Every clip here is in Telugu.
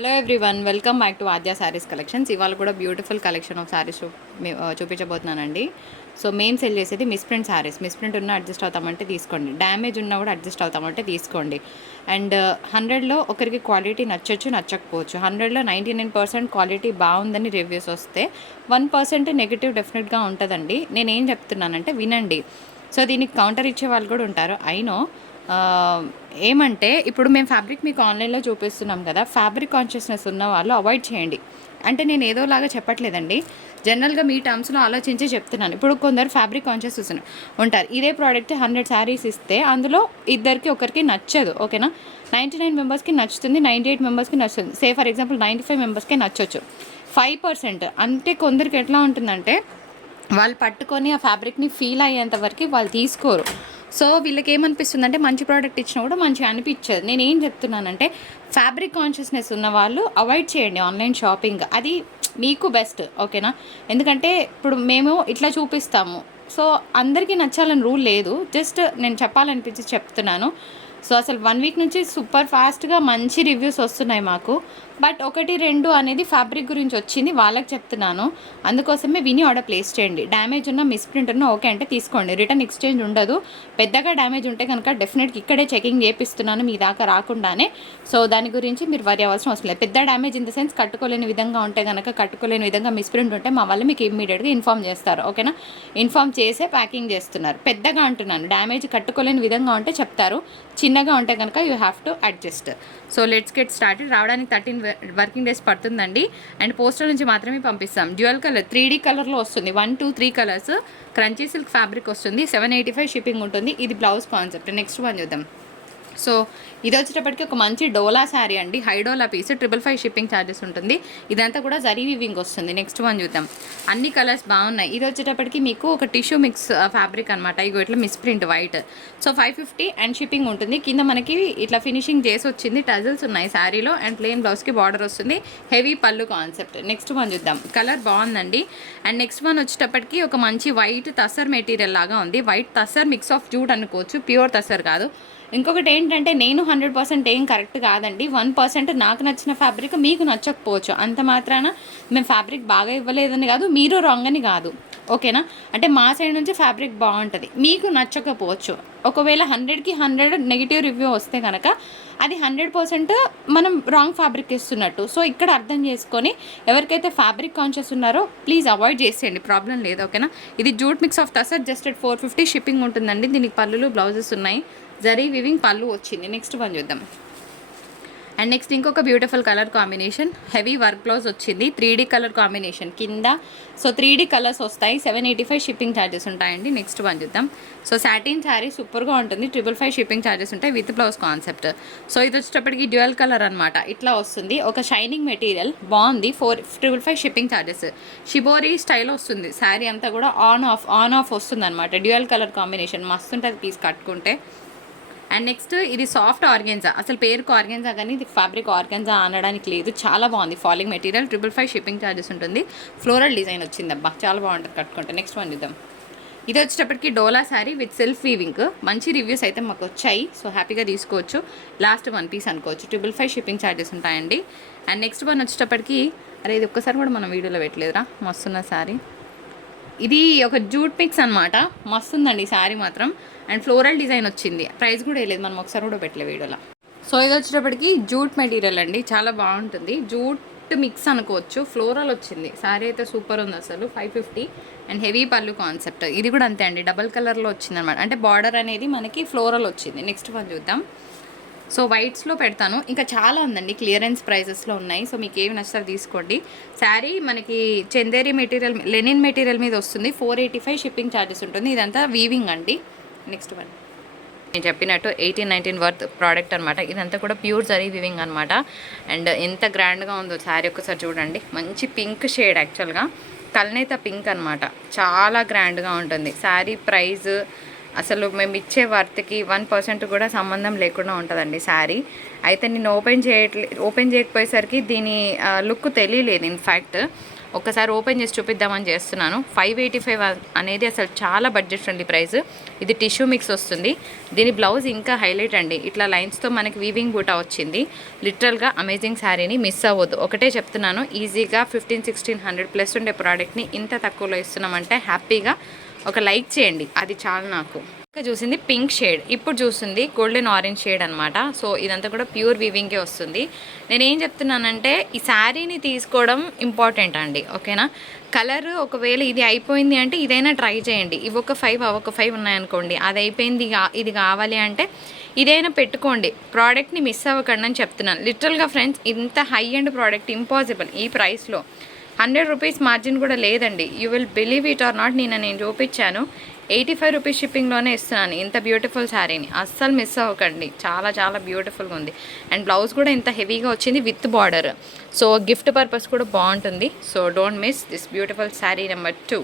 Hello everyone, welcome back to Aadya saris collections. ఇవాళ కూడా బ్యూటిఫుల్ కలెక్షన్ ఆఫ్ శారీస్ చూపించబోతున్నానండి. సో మేము సెల్ చేసేది misprint saris. Misprint ఉన్న అడ్జస్ట్ అవుతామంటే తీసుకోండి, డ్యామేజ్ ఉన్నా కూడా అడ్జస్ట్ అవుతామంటే తీసుకోండి. అండ్ 100లో ఒకరికి క్వాలిటీ నచ్చొచ్చు, నచ్చకపోవచ్చు. 100లో 99% క్వాలిటీ బాగుందని రివ్యూస్ వస్తే 1% నెగిటివ్ డెఫినెట్గా ఉంటుందండి. నేనేం చెప్తున్నానంటే వినండి. సో దీనికి కౌంటర్ ఇచ్చే వాళ్ళు కూడా ఉంటారు, అయినో ఏమంటే ఇప్పుడు మేము ఫ్యాబ్రిక్ మీకు ఆన్లైన్లో చూపిస్తున్నాం కదా, ఫ్యాబ్రిక్ కాన్షియస్నెస్ ఉన్న వాళ్ళు అవాయిడ్ చేయండి. అంటే నేను ఏదోలాగా చెప్పట్లేదండి, జనరల్గా మీ టర్మ్స్లో ఆలోచించి చెప్తున్నాను. ఇప్పుడు కొందరు ఫ్యాబ్రిక్ కాన్షియస్ ఉంటారు. ఇదే ప్రోడక్ట్ 100 శారీస్ ఇస్తే అందులో ఇద్దరికి ఒకరికి నచ్చదు, ఓకేనా. 99 మెంబర్స్కి నచ్చుతుంది, 98 మెంబర్స్కి నచ్చుతుంది. సే ఫర్ ఎగ్జాంపుల్ 95 మెంబర్స్కి నచ్చొచ్చు. 5% అంటే కొందరికి ఎట్లా ఉంటుందంటే వాళ్ళు పట్టుకొని ఆ ఫ్యాబ్రిక్ని ఫీల్ అయ్యేంత వరకు వాళ్ళు తీసుకోరు. సో వీళ్ళకి ఏమనిపిస్తుంది అంటే మంచి ప్రోడక్ట్ ఇచ్చినా కూడా మంచిగా అనిపించదు. నేను ఏం చెప్తున్నానంటే ఫ్యాబ్రిక్ కాన్షియస్నెస్ ఉన్న వాళ్ళు అవాయిడ్ చేయండి ఆన్లైన్ షాపింగ్, అది మీకు బెస్ట్, ఓకేనా. ఎందుకంటే ఇప్పుడు మేము ఇట్లా చూపిస్తాము, సో అందరికీ నచ్చాలని రూల్ లేదు, జస్ట్ నేను చెప్పాలనిపించి చెప్తున్నాను. సో అసలు 1 వీక్ నుంచి సూపర్ ఫాస్ట్గా మంచి రివ్యూస్ వస్తున్నాయి మాకు. బట్ 1-2 అనేది ఫ్యాబ్రిక్ గురించి వచ్చింది, వాళ్ళకి చెప్తున్నాను. అందుకోసమే విని ఆర్డర్ ప్లేస్ చేయండి. డ్యామేజ్ ఉన్న మిస్ ప్రింట్ ఉన్న ఓకే అంటే తీసుకోండి, రిటర్న్ ఎక్స్చేంజ్ ఉండదు. పెద్దగా డ్యామేజ్ ఉంటే కనుక డెఫినెట్గా ఇక్కడే చెకింగ్ చేపిస్తున్నాను మీ దాకా రాకుండానే. సో దాని గురించి మీరు వరి అవ్వాల్సిన అవసరం లేదు. పెద్ద డ్యామేజ్ ఇన్ ద సెన్స్ కట్టుకోలేని విధంగా ఉంటే కనుక, కట్టుకోలేని విధంగా మిస్ ప్రింట్ ఉంటే మా వాళ్ళు మీకు ఇమ్మీడియట్గా ఇన్ఫామ్ చేస్తారు, ఓకేనా. ఇన్ఫామ్ చేసే ప్యాకింగ్ చేస్తున్నారు. పెద్దగా అంటున్నాను, డ్యామేజ్ కట్టుకోలేని విధంగా ఉంటే చెప్తారు, చిన్నగా ఉంటే కనుక you have to adjust. So let's get started. రావడానికి 13 వర్కింగ్ డేస్ పడుతుందండి. అండ్ పోస్టర్ నుంచి మాత్రమే పంపిస్తాం. డ్యూయల్ కలర్ 3D కలర్లో వస్తుంది, 1, 2, 3 కలర్స్. క్రంచీ సిల్క్ ఫ్యాబ్రిక్ వస్తుంది, 785 షిప్పింగ్ ఉంటుంది. ఇది బ్లౌజ్ కాన్సెప్ట్. నెక్స్ట్ వన్ చూద్దాం. సో ఇది వచ్చేటప్పటికి ఒక మంచి డోలా శారీ అండి, హై డోలా పీస్, 555 షిప్పింగ్ ఛార్జెస్ ఉంటుంది. ఇదంతా కూడా జరీ వీవింగ్ వస్తుంది. నెక్స్ట్ వన్ చూద్దాం. అన్ని కలర్స్ బాగున్నాయి. ఇది వచ్చేటప్పటికి మీకు ఒక టిష్యూ మిక్స్ ఫ్యాబ్రిక్ అనమాట. ఇగో ఇట్లా miss print white. So 550 and shipping ఉంటుంది. కింద మనకి ఇట్లా ఫినిషింగ్ చేసి వచ్చింది, టజల్స్ ఉన్నాయి శారీలో. అండ్ ప్లెయిన్ బ్లౌజ్కి బార్డర్ వస్తుంది, హెవీ పళ్ళు కాన్సెప్ట్. నెక్స్ట్ వన్ చూద్దాం. కలర్ బాగుందండి. అండ్ నెక్స్ట్ వన్ వచ్చేటప్పటికి ఒక మంచి వైట్ తసర్ మెటీరియల్ లాగా ఉంది. White tussar mix of jute అనుకోవచ్చు, ప్యూర్ తసర్ కాదు. ఇంకొకటి ఏంటంటే నేను 100% ఏం కరెక్ట్ కాదండి. 1% నాకు నచ్చిన ఫ్యాబ్రిక్ మీకు నచ్చకపోవచ్చు, అంత మాత్రాన మేము ఫ్యాబ్రిక్ బాగా ఇవ్వలేదని కాదు, మీరు రాంగ్ అని కాదు, ఓకేనా. అంటే మా సైడ్ నుంచి ఫ్యాబ్రిక్ బాగుంటుంది, మీకు నచ్చకపోవచ్చు. ఒకవేళ 100కి 100 నెగిటివ్ రివ్యూ వస్తే కనుక అది 100% మనం రాంగ్ ఫ్యాబ్రిక్ ఇస్తున్నట్టు. సో ఇక్కడ అర్థం చేసుకొని ఎవరికైతే ఫ్యాబ్రిక్ కాన్షియస్ ఉన్నారో ప్లీజ్ అవాయిడ్ చేసేయండి, ప్రాబ్లం లేదు, ఓకేనా. ఇది jute mix of tussar, just 450 shipping ఉంటుందండి. దీనికి పళ్ళులు బ్లౌజెస్ ఉన్నాయి, జరీ వివింగ్ పళ్ళు వచ్చింది. నెక్స్ట్ వన్ చూద్దాం. అండ్ నెక్స్ట్ ఇంకొక beautiful colour combination, heavy work blouse వచ్చింది, 3D కలర్ కాంబినేషన్ కింద. సో 3D కలర్స్ వస్తాయి, 785 షిప్పింగ్ ఛార్జెస్ ఉంటాయండి. నెక్స్ట్ వన్ చూద్దాం. సో సాటిన్ శారీ సూపర్గా ఉంటుంది, 555 షిప్పింగ్ ఛార్జెస్ ఉంటాయి విత్ బ్లౌజ్ కాన్సెప్ట్. సో ఇది వచ్చేటప్పటికి డ్యూయల్ కలర్ అనమాట, ఇట్లా వస్తుంది. ఒక షైనింగ్ మెటీరియల్ బాగుంది, 555 షిప్పింగ్ ఛార్జెస్. షిబోరీ స్టైల్ వస్తుంది శారీ అంతా కూడా, ఆన్ ఆఫ్ వస్తుంది అనమాట. డ్యూయల్ కలర్ కాంబినేషన్ మస్తు ఉంటుంది పీస్ కట్టుకుంటే. అండ్ నెక్స్ట్ ఇది సాఫ్ట్ ఆర్గెన్జా, అసలు పేరుకు ఆర్గెన్జా కానీ ఇది ఫ్యాబ్రిక్ ఆర్గెన్జా అనడానికి లేదు, చాలా బాగుంది. ఫాలింగ్ మెటీరియల్, 555 షిప్పింగ్ ఛార్జెస్ ఉంటుంది. ఫ్లోరల్ డిజైన్ వచ్చింది, అబ్బా చాలా బాగుంటుంది కట్టుకుంటే. నెక్స్ట్ వన్ చూద్దాం. ఇది వచ్చేటప్పటికి డోలా శారీ విత్ సెల్ఫ్ వీవింగ్. మంచి రివ్యూస్ అయితే మాకు వచ్చాయి, సో హ్యాపీగా తీసుకోవచ్చు. లాస్ట్ 1 పీస్ అనుకోవచ్చు, 555 షిప్పింగ్ ఛార్జెస్ ఉంటాయండి. అండ్ నెక్స్ట్ వన్ వచ్చేటప్పటికి, అరే ఇది ఒక్కసారి కూడా మనం వీడియోలో పెట్టలేదురా, మస్తున్న శారీ. ఇది ఒక జూట్ మిక్స్ అనమాట, మస్తుందండి శారీ మాత్రం. అండ్ ఫ్లోరల్ డిజైన్ వచ్చింది, ప్రైస్ కూడా వేయలేదు మనం, ఒకసారి కూడా పెట్టలే వీడియోలో. సో ఇది వచ్చేటప్పటికి జూట్ మెటీరియల్ అండి, చాలా బాగుంటుంది. జూట్ మిక్స్ అనుకోవచ్చు, ఫ్లోరల్ వచ్చింది. శారీ అయితే సూపర్ ఉంది అసలు, 550. అండ్ హెవీ పళ్ళు కాన్సెప్ట్. ఇది కూడా అంతే అండి, డబల్ కలర్లో వచ్చింది అనమాట, అంటే బార్డర్ అనేది మనకి ఫ్లోరల్ వచ్చింది. నెక్స్ట్ వన్ చూద్దాం. సో వైట్స్లో పెడతాను, ఇంకా చాలా ఉందండి, క్లియరెన్స్ ప్రైజెస్లో ఉన్నాయి. సో మీకు ఏమి నచ్చుతారో తీసుకోండి. శారీ మనకి చందేరి మెటీరియల్, లెనిన్ మెటీరియల్ మీద వస్తుంది, 485 షిప్పింగ్ ఛార్జెస్ ఉంటుంది. ఇదంతా వీవింగ్ అండి. నెక్స్ట్ వన్ నేను చెప్పినట్టు 18-19 వర్త్ ప్రోడక్ట్ అనమాట. ఇదంతా కూడా ప్యూర్ జరీ వీవింగ్ అనమాట. అండ్ ఎంత గ్రాండ్గా ఉందో శారీ ఒక్కసారి చూడండి. మంచి పింక్ షేడ్, యాక్చువల్గా కల్నేత పింక్ అనమాట, చాలా గ్రాండ్గా ఉంటుంది. శారీ ప్రైస్ అసలు మేము ఇచ్చే వర్త్కి 1% కూడా సంబంధం లేకుండా ఉంటుందండి శారీ. అయితే నేను ఓపెన్ చేయకపోయేసరికి దీని లుక్ తెలియలేదు. ఇన్ఫ్యాక్ట్ ఒక్కసారి ఓపెన్ చేసి చూపిద్దామని చేస్తున్నాను. 585 అనేది అసలు చాలా బడ్జెట్ ఫ్రెండ్లీ ప్రైస్. ఇది టిష్యూ మిక్స్ వస్తుంది. దీని బ్లౌజ్ ఇంకా హైలైట్ అండి, ఇట్లా లైన్స్తో మనకి వీవింగ్ బూటా వచ్చింది. లిటరల్గా అమేజింగ్ శారీని మిస్ అవ్వద్దు. ఒకటే చెప్తున్నాను, ఈజీగా 1500-1600 ప్లస్ ఉండే ప్రోడక్ట్ని ఇంత తక్కువలో ఇస్తున్నామంటే హ్యాపీగా ఒక లైక్ చేయండి, అది చాలు నాకు. ఇంకా చూసింది పింక్ షేడ్, ఇప్పుడు చూస్తుంది గోల్డెన్ ఆరెంజ్ షేడ్ అనమాట. సో ఇదంతా కూడా ప్యూర్ వీవింగ్కే వస్తుంది. నేనేం చెప్తున్నానంటే ఈ శారీని తీసుకోవడం ఇంపార్టెంట్ అండి, ఓకేనా. కలర్ ఒకవేళ ఇది అయిపోయింది అంటే ఇదైనా ట్రై చేయండి. ఇవి ఒక 5 అవొక 5 ఉన్నాయనుకోండి, అది అయిపోయింది ఇది కావాలి అంటే ఇదైనా పెట్టుకోండి. ప్రోడక్ట్ని మిస్ అవ్వకండి అని చెప్తున్నాను. లిటరల్గా ఫ్రెండ్స్, ఇంత హై ఎండ్ ప్రోడక్ట్ ఇంపాసిబుల్ ఈ ప్రైస్లో. 100 రూపీస్ మార్జిన్ కూడా లేదండి. You will believe it or not, నేను చూపించాను 85 రూపీస్ షిప్పింగ్లోనే ఇస్తున్నాను ఇంత బ్యూటిఫుల్ శారీని. అస్సలు మిస్ అవ్వకండి, చాలా చాలా బ్యూటిఫుల్గా ఉంది. అండ్ బ్లౌజ్ కూడా ఇంత హెవీగా వచ్చింది with border. So gift purpose కూడా బాగుంటుంది. So don't miss this beautiful sari number 2.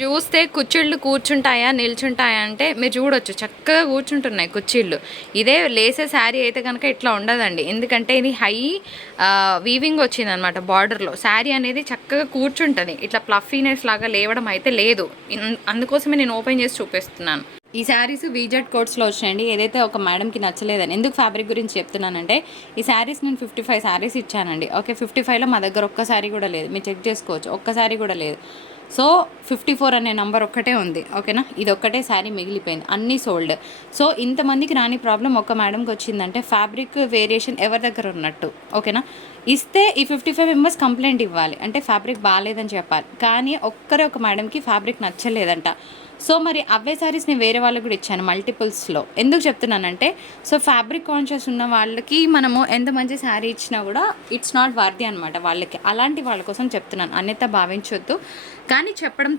చూస్తే కుర్చీళ్ళు కూర్చుంటాయా నిల్చుంటాయా అంటే మీరు చూడొచ్చు, చక్కగా కూర్చుంటున్నాయి కుర్చీళ్ళు. ఇదే లేసే శారీ అయితే కనుక ఇట్లా ఉండదండి, ఎందుకంటే ఇది హై వీవింగ్ వచ్చింది అనమాట బార్డర్లో. శారీ అనేది చక్కగా కూర్చుంటుంది, ఇట్లా ప్లఫీనెస్ లాగా లేవడం అయితే లేదు. అందుకోసమే నేను ఓపెన్ చేసి చూపిస్తున్నాను. ఈ శారీస్ వీజెట్ కోడ్స్లో వచ్చాయండి. ఏదైతే ఒక మేడంకి నచ్చలేదని, ఎందుకు ఫ్యాబ్రిక్ గురించి చెప్తున్నానంటే ఈ శారీస్ నేను 55 శారీస్ ఇచ్చానండి. ఓకే, 55లో మా దగ్గర ఒక్క శారీ కూడా లేదు, మీరు చెక్ చేసుకోవచ్చు, ఒక్క శారీ కూడా లేదు. సో 54 అనే నెంబర్ ఒక్కటే ఉంది, ఓకేనా. ఇది ఒక్కటే శారీ మిగిలిపోయింది, అన్నీ సోల్డ్. సో ఇంతమందికి రాని ప్రాబ్లం ఒక్క మేడంకి వచ్చిందంటే ఫ్యాబ్రిక్ వేరియేషన్ ఎవరి దగ్గర ఉన్నట్టు, ఓకేనా. ఇస్తే ఈ 55 మెంబర్స్ కంప్లైంట్ ఇవ్వాలి, అంటే ఫ్యాబ్రిక్ బాగాలేదని చెప్పాలి. కానీ ఒక్కరే ఒక మేడంకి ఫ్యాబ్రిక్ నచ్చలేదంట. సో మరి అవే శారీస్ నేను వేరే వాళ్ళకి కూడా ఇచ్చాను మల్టిపుల్స్లో. ఎందుకు చెప్తున్నానంటే సో ఫ్యాబ్రిక్ కాన్షియస్ ఉన్న వాళ్ళకి మనము ఎంత మంచి శారీ ఇచ్చినా కూడా ఇట్స్ నాట్ వర్ది అనమాట వాళ్ళకి. అలాంటి వాళ్ళ కోసం చెప్తున్నాను, అన్యత భావించొద్దు. కానీ చెప్పడం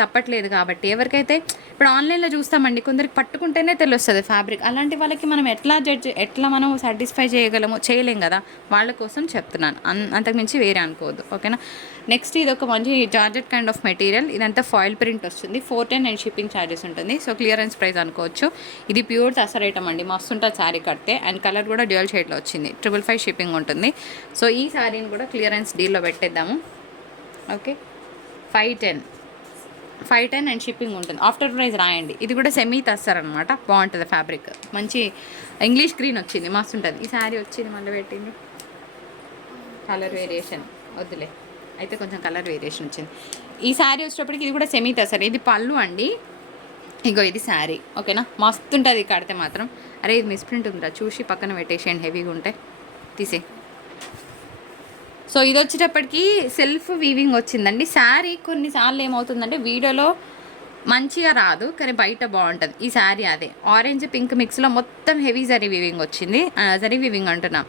తప్పట్లేదు కాబట్టి ఎవరికైతే ఇప్పుడు ఆన్లైన్లో చూస్తామండి, కొందరికి పట్టుకుంటేనే తెలుస్తుంది ఫ్యాబ్రిక్. అలాంటి వాళ్ళకి మనం ఎట్లా మనం సాటిస్ఫై చేయలేం కదా, వాళ్ళ కోసం చెప్తున్నాను. అంతకుమించి వేరే అనుకోవద్దు, ఓకేనా. నెక్స్ట్ ఇది ఒక మంచి జార్జెట్ కైండ్ ఆఫ్ మెటీరియల్. ఇదంతా ఫాయిల్ ప్రింట్ వస్తుంది. 410 అండ్ షిప్పింగ్ ఛార్జెస్ ఉంటుంది. సో క్లియరెన్స్ ప్రైస్ అనుకోవచ్చు. ఇది ప్యూర్ తసర్ ఐటమ్ అండి, మస్తు ఉంటుంది శారీ కడితే. అండ్ కలర్ కూడా డ్యూయల్ షేడ్లో వచ్చింది. 555 షిప్పింగ్ ఉంటుంది. సో ఈ శారీని కూడా క్లియరెన్స్ డీల్లో పెట్టేద్దాము. ఓకే, 510 అండ్ షిప్పింగ్ ఉంటుంది. ఆఫ్టర్ ప్రైస్ రాయండి. ఇది కూడా సెమీ తస్సర్ అనమాట, బాగుంటుంది ఫ్యాబ్రిక్. మంచి ఇంగ్లీష్ గ్రీన్ వచ్చింది, మస్తు ఉంటుంది. ఈ శారీ వచ్చింది మళ్ళీ పెట్టింది కలర్ వేరియేషన్ వద్దులే, అయితే కొంచెం కలర్ వేరియేషన్ వచ్చింది. ఈ శారీ వచ్చేటప్పటికి ఇది కూడా సెమీ తసర్. ఇది పళ్ళు అండి, ఇగో ఇది శారీ, ఓకేనా. మస్తు ఉంటుంది కడితే మాత్రం. అరే ఇది మిస్ప్రింట్ ఉందా చూసి పక్కన పెట్టేసేయండి, హెవీగా ఉంటే తీసే. సో ఇది వచ్చేటప్పటికి సెల్ఫ్ వీవింగ్ వచ్చిందండి. శారీ కొన్నిసార్లు ఏమవుతుందంటే వీడియోలో మంచిగా రాదు, కానీ బయట బాగుంటుంది. ఈ శారీ అదే ఆరెంజ్ పింక్ మిక్స్లో మొత్తం హెవీ జరీ వీవింగ్ వచ్చింది. జరీ వీవింగ్ అంటున్నా.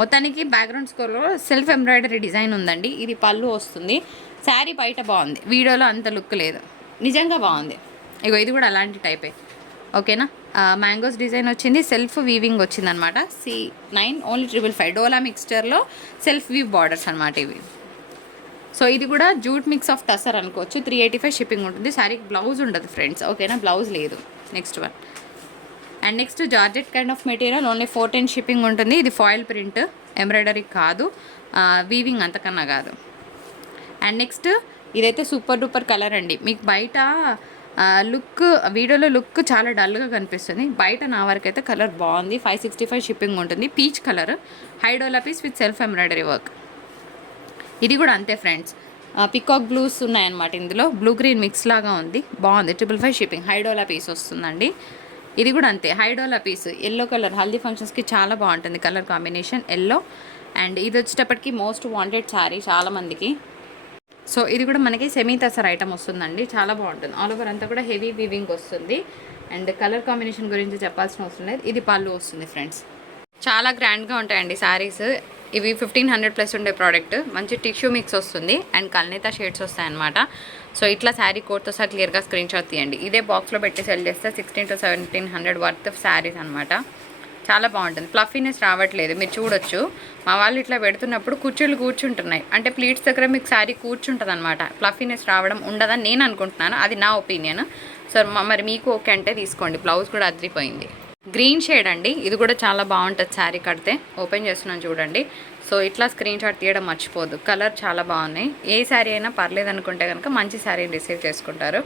మొత్తానికి బ్యాక్గ్రౌండ్ స్కోర్లో సెల్ఫ్ ఎంబ్రాయిడరీ డిజైన్ ఉందండి. ఇది పళ్ళు వస్తుంది. శారీ బయట బాగుంది, వీడియోలో అంత లుక్ లేదు, నిజంగా బాగుంది. ఇగో ఇది కూడా అలాంటి టైపే, ఓకేనా. మ్యాంగోస్ డిజైన్ వచ్చింది, సెల్ఫ్ వీవింగ్ వచ్చిందనమాట. C9 ఓన్లీ 555 డోలా మిక్స్చర్లో సెల్ఫ్ వీవ్ బార్డర్స్ అనమాట ఇవి. సో ఇది కూడా జూట్ మిక్స్ ఆఫ్ టసర్ అనుకోవచ్చు. 385 షిప్పింగ్ ఉంటుంది. శారీకి బ్లౌజ్ ఉండదు ఫ్రెండ్స్, ఓకేనా, బ్లౌజ్ లేదు. Next one. And next georgette kind of material, only 410 shipping ఉంటుంది. ఇది ఫాయిల్ ప్రింట్, ఎంబ్రాయిడరీ కాదు, వీవింగ్ అంతకన్నా కాదు. అండ్ నెక్స్ట్ ఇదైతే సూపర్ డూపర్ కలర్ అండి. మీకు బయట లుక్ వీడియోలో లుక్ చాలా డల్గా కనిపిస్తుంది, బయట నా వరకు అయితే కలర్ బాగుంది. 565 షిప్పింగ్ ఉంటుంది. పీచ్ కలర్, హైడోలా piece with self embroidery work. ఇది కూడా అంతే ఫ్రెండ్స్, పికాక్ బ్లూస్ ఉన్నాయన్నమాట. ఇందులో బ్లూ గ్రీన్ మిక్స్ లాగా ఉంది, బాగుంది. 555 షిప్పింగ్. హైడోలా పీస్ వస్తుందండి. ఇది కూడా అంతే, హైడోలా పీస్. ఎల్లో కలర్ హల్దీ ఫంక్షన్స్కి చాలా బాగుంటుంది కలర్ కాంబినేషన్, ఎల్లో. అండ్ ఇది వచ్చేటప్పటికి మోస్ట్ వాంటెడ్ శారీ చాలామందికి. సో ఇది కూడా మనకి సెమీ తసర్ ఐటమ్ వస్తుందండి, చాలా బాగుంటుంది. ఆల్ ఓవర్ అంతా కూడా హెవీ వీవింగ్ వస్తుంది. అండ్ కలర్ కాంబినేషన్ గురించి చెప్పాల్సిన అవసరం లేదు. ఇది పళ్ళు వస్తుంది ఫ్రెండ్స్. చాలా గ్రాండ్గా ఉంటాయండి శారీస్ ఇవి. 1500 ప్లస్ ఉండే ప్రోడక్ట్. మంచి టిష్యూ మిక్స్ వస్తుంది అండ్ కల్నేతా షేడ్స్ వస్తాయన్నమాట. సో ఇట్లా శారీ కోడ్తో సార్ క్లియర్గా స్క్రీన్ షాట్ తీయండి. ఇదే బాక్స్లో పెట్టి సెల్ చేస్తే 1600 to 1700 వర్త్ ఆఫ్ శారీస్ అనమాట. చాలా బాగుంటుంది, ఫ్లఫీనెస్ రావట్లేదు. మీరు చూడొచ్చు, మా వాళ్ళు ఇట్లా పెడుతున్నప్పుడు కుర్చీలు కూర్చుంటున్నాయి, అంటే ప్లీట్స్ దగ్గర మీకు శారీ కూర్చుంటుంది అనమాట. ఫ్లఫీనెస్ రావడం ఉండదని నేను అనుకుంటున్నాను, అది నా ఒపీనియన్. సో మరి మీకు ఓకే అంటే తీసుకోండి. బ్లౌజ్ కూడా అదిరిపోయింది. గ్రీన్ షేడ్ అండి, ఇది కూడా చాలా బాగుంటుంది శారీ కడితే. ఓపెన్ చేస్తున్నాను చూడండి. సో ఇట్లా స్క్రీన్ షాట్ తీయడం మర్చిపోద్దు. కలర్ చాలా బాగున్నాయి. ఏ శారీ అయినా పర్లేదు అనుకుంటే కనుక మంచి శారీని రిసీవ్ చేసుకుంటారు.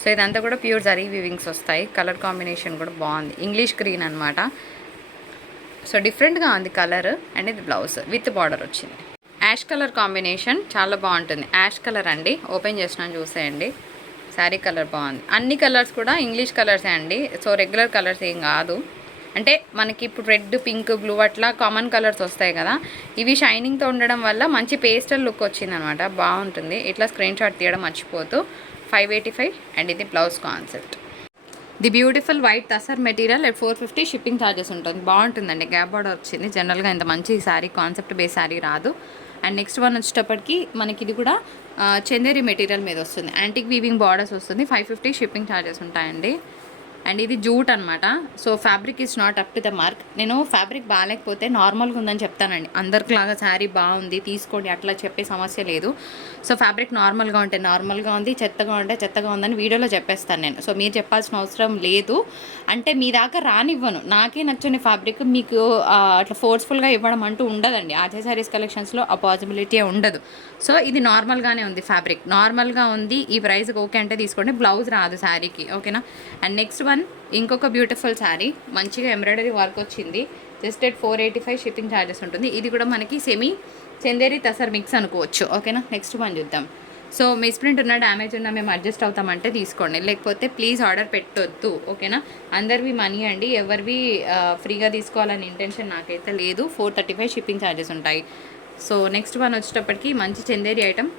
సో ఇదంతా కూడా ప్యూర్ జరీ వీవింగ్స్ వస్తాయి. కలర్ కాంబినేషన్ కూడా బాగుంది. ఇంగ్లీష్ గ్రీన్ అనమాట. సో డిఫరెంట్గా ఉంది కలర్. అండ్ ఇది బ్లౌజ్ విత్ బార్డర్ వచ్చింది. యాష్ కలర్ కాంబినేషన్ చాలా బాగుంటుంది. యాష్ కలర్ అండి. ఓపెన్ చేసినాను చూసేయండి. శారీ కలర్ బాగుంది. అన్ని కలర్స్ కూడా ఇంగ్లీష్ కలర్సే అండి. సో రెగ్యులర్ కలర్స్ ఏం కాదు. అంటే మనకి ఇప్పుడు రెడ్, పింక్, బ్లూ అట్లా కామన్ కలర్స్ వస్తాయి కదా. ఇవి షైనింగ్తో ఉండడం వల్ల మంచి పేస్టల్ లుక్ వచ్చిందనమాట. బాగుంటుంది. ఇట్లా స్క్రీన్ షాట్ తీయడం మర్చిపోతూ 585. అండ్ ఇది blouse concept. The beautiful white tussar material at 450 shipping charges ఉంటుంది. బాగుంటుందండి. గ్యాప్ బార్డర్ వచ్చింది. జనరల్గా ఇంత మంచి శారీ కాన్సెప్ట్ బేస్ శారీ రాదు. అండ్ నెక్స్ట్ వన్ వచ్చేటప్పటికి మనకి ఇది కూడా చందేరి మెటీరియల్ మీద వస్తుంది. యాంటిక్ వీవింగ్ బార్డర్స్ వస్తుంది. 550 షిప్పింగ్ ఛార్జెస్ ఉంటాయండి. అండ్ ఇది జూట్ అనమాట. So fabric is not up to the mark. నేను ఫ్యాబ్రిక్ బాగాలేకపోతే నార్మల్గా ఉందని చెప్తానండి. అందరికిలాగా శారీ బాగుంది తీసుకోండి అట్లా చెప్పే సమస్య లేదు. సో ఫ్యాబ్రిక్ నార్మల్గా ఉంటే నార్మల్గా ఉంది, చెత్తగా ఉంటే చెత్తగా ఉందని వీడియోలో చెప్పేస్తాను నేను. సో మీరు చెప్పాల్సిన అవసరం లేదు. అంటే మీ దాకా రానివ్వను. నాకే నచ్చని ఫ్యాబ్రిక్ మీకు అట్లా ఫోర్స్ఫుల్గా ఇవ్వడం అంటూ ఉండదండి. ఆర్జే శారీస్ కలెక్షన్స్లో ఆ పాసిబిలిటీ ఉండదు. సో ఇది నార్మల్గానే ఉంది. ఫ్యాబ్రిక్ నార్మల్గా ఉంది. ఈ ప్రైస్కి ఓకే అంటే తీసుకోండి. బ్లౌజ్ రాదు శారీకి. ఓకేనా. అండ్ నెక్స్ట్ వన్ ఇంకొక బ్యూటిఫుల్ శారీ. మంచిగా ఎంబ్రాయిడరీ వర్క్ వచ్చింది. జస్ట్ at 485 షిప్పింగ్ ఛార్జెస్ ఉంటుంది. ఇది కూడా మనకి సెమీ చందేరి తసర్ మిక్స్ అనుకోవచ్చు. ఓకేనా. నెక్స్ట్ వన్ చూద్దాం. సో మిస్ప్రింట్ ఉన్న డ్యామేజ్ ఉన్న మేము అడ్జస్ట్ అవుతామంటే తీసుకోండి. లేకపోతే ప్లీజ్ ఆర్డర్ పెట్టొద్దు. ఓకేనా. అందరివి మనీ అండి. ఎవరివి ఫ్రీగా తీసుకోవాలని ఇంటెన్షన్ నాకైతే లేదు. 435 షిప్పింగ్ ఛార్జెస్ ఉంటాయి. సో నెక్స్ట్ వన్ వచ్చేటప్పటికి మంచి చందేరి ఐటమ్.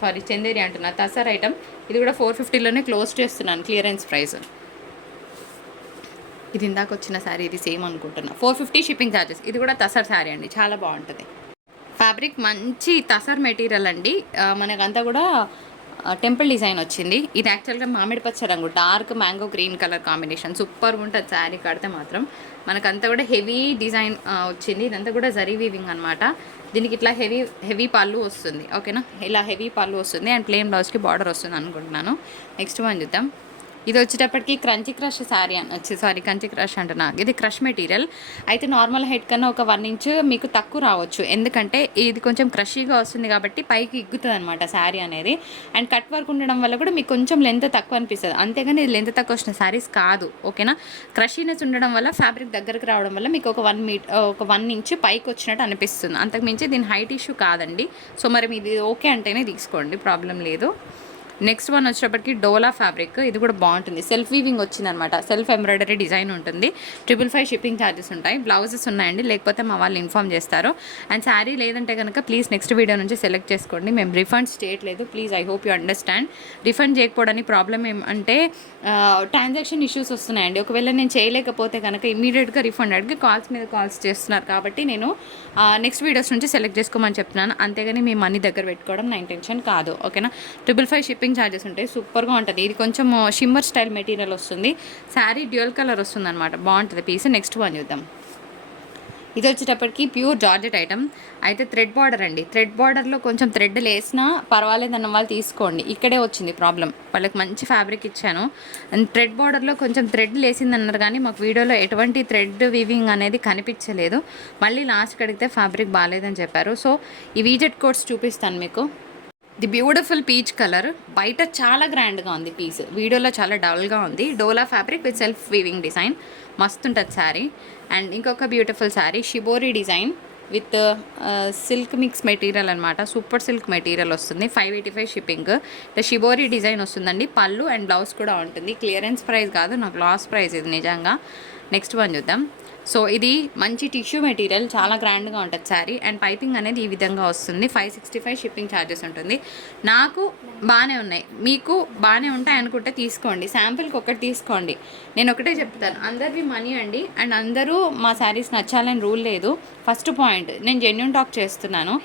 సారీ చందేరి అంటున్నా, తసర్ ఐటమ్. ఇది కూడా 450లోనే క్లోజ్ చేస్తున్నాను క్లియరెన్స్ ప్రైస్. ఇది ఇందాక వచ్చిన శారీ ఇది సేమ్ అనుకుంటున్నా. 450 షిప్పింగ్ ఛార్జెస్. ఇది కూడా తసర్ శారీ అండి. చాలా బాగుంటుంది. ఫ్యాబ్రిక్ మంచి తసర్ మెటీరియల్ అండి. మనకంతా కూడా టెంపుల్ డిజైన్ వచ్చింది. ఇది యాక్చువల్గా మామిడి పచ్చ రంగు, dark mango green colour combination. సూపర్గా ఉంటుంది శారీ కడితే మాత్రం. మనకంతా కూడా హెవీ డిజైన్ వచ్చింది. ఇదంతా కూడా జరీ వీవింగ్ అనమాట. దీనికి ఇట్లా హెవీ పళ్ళు వస్తుంది. ఓకేనా. ఇలా హెవీ పళ్ళు వస్తుంది. అండ్ ప్లెయిన్ బ్లౌజ్కి బార్డర్ వస్తుంది అనుకుంటున్నాను. నెక్స్ట్ వన్ చూద్దాం. ఇది వచ్చేటప్పటికి crunchy crush sari crunchy crush అంటున్నా. ఇది క్రష్ మెటీరియల్ అయితే నార్మల్ హైట్ కన్నా ఒక 1 ఇంచ్ మీకు తక్కువ రావచ్చు. ఎందుకంటే ఇది కొంచెం క్రషీగా వస్తుంది కాబట్టి పైకి ఇగ్గుతుంది అనమాట శారీ అనేది. అండ్ కట్ వర్క్ ఉండడం వల్ల కూడా మీకు కొంచెం లెంత్ తక్కువ అనిపిస్తుంది. అంతేగాని ఇది లెంత్ తక్కువ వచ్చిన శారీస్ కాదు. ఓకేనా. క్రషీనెస్ ఉండడం వల్ల ఫ్యాబ్రిక్ దగ్గరకు రావడం వల్ల మీకు ఒక 1 ఇంచ్ పైకి వచ్చినట్టు అనిపిస్తుంది. అంతకుమించి దీని హైట్ ఇష్యూ కాదండి. సో మరి ఇది ఓకే అంటేనే తీసుకోండి, ప్రాబ్లం లేదు. నెక్స్ట్ వన్ వచ్చేటప్పటికి డోలా ఫ్యాబ్రిక్. ఇది కూడా బాగుంటుంది. సెల్ఫ్ వీవింగ్ వచ్చిందనమాట. సెల్ఫ్ ఎంబ్రాయిడరీ డిజైన్ ఉంటుంది. 555 షిప్పింగ్ ఛార్జెస్ ఉంటాయి. బ్లౌజెస్ ఉన్నాయండి. లేకపోతే మా వాళ్ళు ఇన్ఫామ్ చేస్తారు. అండ్ శారీ లేదంటే కనుక ప్లీజ్ నెక్స్ట్ వీడియో నుంచి సెలెక్ట్ చేసుకోండి. మేము రిఫండ్స్ చేయట్లేదు. Please I hope you understand. Refund చేయకపోవడానికి ప్రాబ్లం ఏమంటే ట్రాన్సాక్షన్ ఇష్యూస్ వస్తున్నాయండి. ఒకవేళ నేను చేయలేకపోతే కనుక ఇమీడియట్గా రిఫండ్ అడిగి కాల్స్ మీద కాల్స్ చేస్తున్నారు కాబట్టి నేను నెక్స్ట్ వీడియోస్ నుంచి సెలెక్ట్ చేసుకోమని చెప్తున్నాను. అంతేగాని మీ మనీ దగ్గర పెట్టుకోవడం నా ఇంటెన్షన్ కాదు. ఓకేనా. 555 షిప్పింగ్ ఛార్జెస్ ఉంటాయి. సూపర్గా ఉంటుంది. ఇది కొంచెం షిమ్మర్ స్టైల్ మెటీరియల్ వస్తుంది. శారీ డ్యూయల్ కలర్ వస్తుంది అనమాట. బాగుంటుంది పీస్. నెక్స్ట్ వన్ చూద్దాం. ఇది వచ్చేటప్పటికి ప్యూర్ జార్జెట్ ఐటమ్. అయితే థ్రెడ్ బార్డర్ అండి. థ్రెడ్ బార్డర్లో కొంచెం థ్రెడ్ లేసినా పర్వాలేదన్న వాళ్ళు తీసుకోండి. ఇక్కడే వచ్చింది ప్రాబ్లం. వాళ్ళకి మంచి ఫ్యాబ్రిక్ ఇచ్చాను. అండ్ థ్రెడ్ బార్డర్లో కొంచెం థ్రెడ్ లేసింది అన్నారు కానీ మాకు వీడియోలో ఎటువంటి థ్రెడ్ వీవింగ్ అనేది కనిపించలేదు. మళ్ళీ లాస్ట్కి అడిగితే ఫ్యాబ్రిక్ బాగాలేదని చెప్పారు. సో ఈ వీజెట్ కోడ్స్ చూపిస్తాను మీకు. The beautiful peach colour. బయట చాలా గ్రాండ్గా ఉంది పీస్. వీడియోలో చాలా డల్గా ఉంది. డోలా fabric with self weaving design. మస్తు ఉంటుంది శారీ. అండ్ ఇంకొక beautiful sari shibori design with silk mix material అనమాట. సూపర్ సిల్క్ మెటీరియల్ వస్తుంది. 585 షిప్పింగ్. షిబోరి డిజైన్ వస్తుందండి. పళ్ళు అండ్ బ్లౌజ్ కూడా ఉంటుంది. క్లియరెన్స్ ప్రైస్ కాదు, నాకు లాస్ ప్రైస్ ఇది నిజంగా. నెక్స్ట్ వన్ చూద్దాం. సో ఇది మంచి టిష్యూ మెటీరియల్. చాలా గ్రాండ్గా ఉంటుంది శారీ. అండ్ పైపింగ్ అనేది ఈ విధంగా వస్తుంది. 565 షిప్పింగ్ ఛార్జెస్ ఉంటుంది. నాకు బాగానే ఉన్నాయి. మీకు బాగానే ఉంటాయి అనుకుంటే తీసుకోండి. శాంపిల్కి ఒకటి తీసుకోండి. నేను ఒకటే చెప్తాను, అందరివి మనీ అండి. అండ్ అందరూ మా శారీస్ నచ్చాలని రూల్ లేదు. ఫస్ట్ పాయింట్, నేను జెన్యూన్ టాక్ చేస్తున్నాను.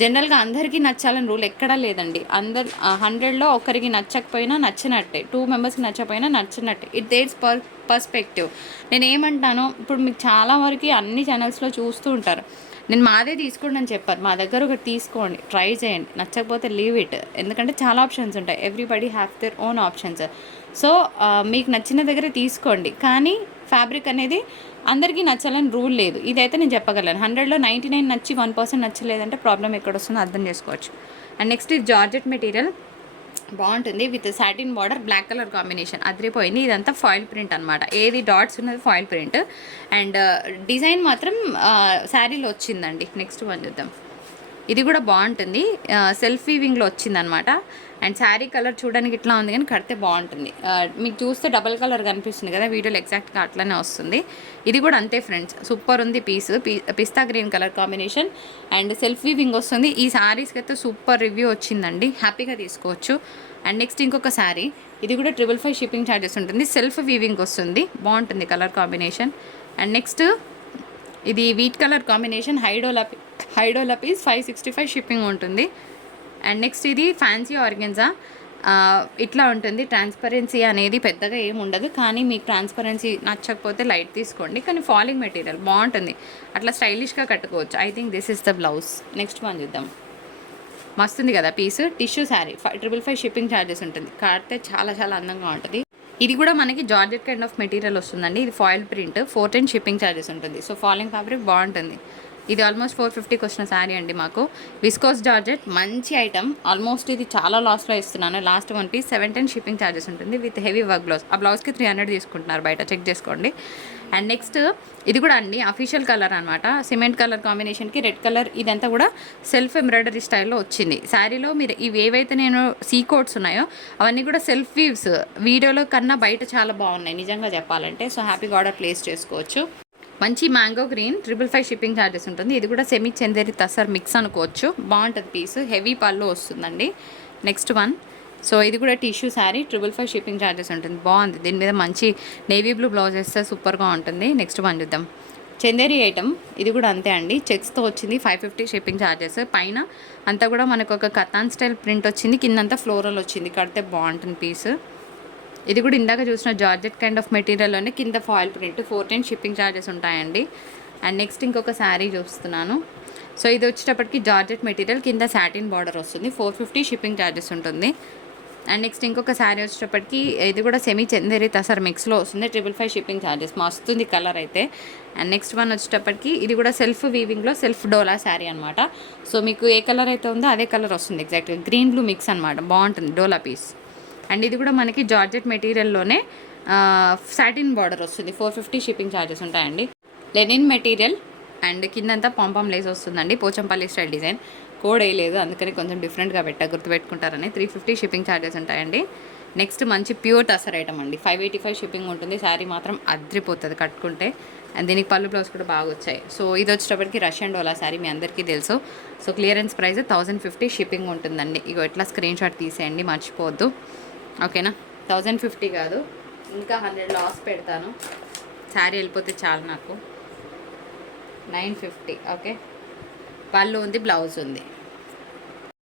జనరల్గా అందరికీ నచ్చాలని రూల్ ఎక్కడా లేదండి. 100లో ఒకరికి నచ్చకపోయినా నచ్చినట్టే, 2 మెంబర్స్కి నచ్చకపోయినా నచ్చినట్టే. It that's perspective. నేను ఏమంటానో, ఇప్పుడు మీకు చాలా వరకు అన్ని ఛానల్స్లో చూస్తూ ఉంటారు, నేను మాదే తీసుకోండి అని చెప్పారు. మా దగ్గర ఒకటి తీసుకోండి, ట్రై చేయండి, నచ్చకపోతే లీవ్ ఇట్. ఎందుకంటే చాలా ఆప్షన్స్ ఉంటాయి. Everybody have their own options. So మీకు నచ్చిన దగ్గర తీసుకోండి. కానీ ఫ్యాబ్రిక్ అనేది అందరికీ నచ్చాలని రూల్ లేదు, ఇదైతే నేను చెప్పగలను. 100లో 99 నచ్చి 1% నచ్చలేదంటే ప్రాబ్లం ఎక్కడ వస్తుందో అర్థం చేసుకోవచ్చు. అండ్ నెక్స్ట్ ఇది జార్జెట్ మెటీరియల్ బాగుంటుంది with satin border, black colour combination అదిరిపోయింది. ఇదంతా ఫాయిల్ ప్రింట్ అనమాట, ఏది డాట్స్ ఉన్నది ఫాయిల్ ప్రింట్. అండ్ డిజైన్ మాత్రం శారీలో వచ్చిందండి. నెక్స్ట్ వన్ చూద్దాం. ఇది కూడా బాగుంటుంది, సెల్ఫ్ వీవింగ్లో వచ్చిందనమాట. అండ్ శారీ కలర్ చూడడానికి ఇట్లా ఉంది కానీ కడితే బాగుంటుంది. మీకు చూస్తే డబల్ కలర్ కనిపిస్తుంది కదా, వీడియోలో ఎగ్జాక్ట్గా అట్లానే వస్తుంది. ఇది కూడా అంతే ఫ్రెండ్స్, సూపర్ ఉంది piece. Pista green colour combination and self weaving వస్తుంది. ఈ శారీస్కి అయితే సూపర్ రివ్యూ వచ్చిందండి, హ్యాపీగా తీసుకోవచ్చు. అండ్ నెక్స్ట్ ఇంకొక శారీ, ఇది కూడా 555 షిప్పింగ్ ఛార్జెస్ ఉంటుంది, సెల్ఫ్ వీవింగ్ వస్తుంది, బాగుంటుంది కలర్ కాంబినేషన్. అండ్ నెక్స్ట్ ఇది వీట్ కలర్ కాంబినేషన్, హైడోలా పీస్ 565 షిప్పింగ్ ఉంటుంది. అండ్ నెక్స్ట్ ఇది ఫ్యాన్సీ ఆర్గెన్జా, ఇట్లా ఉంటుంది. ట్రాన్స్పరెన్సీ అనేది పెద్దగా ఏమి ఉండదు, కానీ మీకు ట్రాన్స్పరెన్సీ నచ్చకపోతే లైట్ తీసుకోండి. కానీ ఫాలింగ్ మెటీరియల్ బాగుంటుంది, అట్లా స్టైలిష్గా కట్టుకోవచ్చు. I think this is the blouse. Next one చూద్దాం. మస్తుంది కదా piece, tissue sari 555 shipping charges ఉంటుంది, కడితే చాలా చాలా అందంగా ఉంటుంది. ఇది కూడా మనకి జార్జెట్ కైండ్ ఆఫ్ మెటీరియల్ వస్తుందండి, ఇది ఫాయిల్ ప్రింట్, 410 షిప్పింగ్ ఛార్జెస్ ఉంటుంది. సో ఫాలింగ్ ఫ్యాబ్రిక్ బాగుంటుంది. ఇది ఆల్మోస్ట్ 450కి వచ్చిన శారీ అండి మాకు. విస్కోస్ జార్జెట్ మంచి ఐటమ్, ఆల్మోస్ట్ ఇది చాలా లాస్ట్లో ఇస్తున్నాను. Last one piece 710 shipping charges ఉంటుంది విత్ హెవీ వర్క్ బ్లౌజ్. ఆ బ్లౌజ్కి 300 తీసుకుంటున్నారు బయట, చెక్ చేసుకోండి. అండ్ నెక్స్ట్ ఇది కూడా అండి అఫీషియల్ కలర్ అనమాట, సిమెంట్ కలర్ కాంబినేషన్కి రెడ్ కలర్. ఇదంతా కూడా సెల్ఫ్ ఎంబ్రాయిడరీ స్టైల్లో వచ్చింది. శారీలో మీరు ఇవి ఏవైతే నేను సీ కోడ్స్ ఉన్నాయో అవన్నీ కూడా సెల్ఫ్ వీవ్స్, వీడియోలో కన్నా బయట చాలా బాగున్నాయి నిజంగా చెప్పాలంటే. సో హ్యాపీగా ఆర్డర్ ప్లేస్ చేసుకోవచ్చు. మంచి మ్యాంగో గ్రీన్ 555 షిప్పింగ్ ఛార్జెస్ ఉంటుంది. ఇది కూడా సెమీ చందేరి తసర్ మిక్స్ అనుకోవచ్చు, బాగుంటుంది పీస్, హెవీ పళ్ళు వస్తుందండి. నెక్స్ట్ వన్, సో ఇది కూడా టిష్యూ శారీ 555 షిప్పింగ్ ఛార్జెస్ ఉంటుంది, బాగుంది. దీని మీద మంచి నేవీ బ్లూ బ్లౌజ్ వేస్తే సూపర్గా ఉంటుంది. నెక్స్ట్ వన్ చూద్దాం. చందేరి ఐటమ్, ఇది కూడా అంతే అండి, చెక్స్తో వచ్చింది, 550 షిప్పింగ్ ఛార్జెస్. పైన అంతా కూడా మనకు ఒక కతాన్ స్టైల్ ప్రింట్ వచ్చింది, కిందంతా ఫ్లోరల్ వచ్చింది, కడితే బాగుంటుంది పీస్. ఇది కూడా ఇందాక చూసిన జార్జెట్ కైండ్ ఆఫ్ మెటీరియల్లోనే కింద ఫాయిల్ ప్రింట్, 410 షిప్పింగ్ ఛార్జెస్ ఉంటాయండి. అండ్ నెక్స్ట్ ఇంకొక శారీ చూస్తున్నాను. సో ఇది వచ్చేటప్పటికి జార్జెట్ మెటీరియల్, కింద సాటిన్ బార్డర్ వస్తుంది, 450 షిప్పింగ్ ఛార్జెస్ ఉంటుంది. అండ్ నెక్స్ట్ ఇంకొక శారీ వచ్చేటప్పటికి ఇది కూడా సెమీ చందేరి తసర్ మిక్స్లో వస్తుంది, 555 షిప్పింగ్ ఛార్జెస్, మస్తుంది కలర్ అయితే. అండ్ నెక్స్ట్ వన్ వచ్చేటప్పటికి ఇది కూడా సెల్ఫ్ వీవింగ్లో సెల్ఫ్ డోలా శారీ అనమాట. సో మీకు ఏ కలర్ అయితే ఉందో అదే కలర్ వస్తుంది ఎగ్జాక్ట్గా, గ్రీన్ బ్లూ మిక్స్ అనమాట, బాగుంటుంది డోలా పీస్. అండ్ ఇది కూడా మనకి జార్జెట్ మెటీరియల్లోనే సాటిన్ బార్డర్ వస్తుంది, 450 షిప్పింగ్ ఛార్జెస్ ఉంటాయండి. లెనిన్ మెటీరియల్ అండ్ కిందంతా పాంపాం లేస్ వస్తుందండి, పోచంపల్లి స్టైల్ డిజైన్. కోడ్ వేయలేదు అందుకని కొంచెం డిఫరెంట్గా గుర్తుపెట్టుకుంటారని. 350 షిప్పింగ్ ఛార్జెస్ ఉంటాయండి. నెక్స్ట్ మంచి ప్యూర్ టసర్ ఐటమ్ అండి, 585 షిప్పింగ్ ఉంటుంది. శారీ మాత్రం అద్రిపోతుంది కట్టుకుంటే. అండ్ దీనికి పళ్ళు బ్లౌజ్ కూడా బాగా వచ్చాయి. సో ఇది వచ్చేటప్పటికి రష్యన్ డోలా శారీ, మీ అందరికీ తెలుసు. సో క్లియరెన్స్ ప్రైస్ 1050 షిప్పింగ్ ఉంటుందండి. ఇగో ఇట్లా స్క్రీన్ షాట్ తీసేయండి, మర్చిపోవద్దు, ఓకేనా. 1050 కాదు, ఇంకా 100 లాస్ పెడతాను, శారీ వెళ్ళిపోతే చాలు నాకు. 950, ఓకే. పళ్ళు ఉంది, బ్లౌజ్ ఉంది.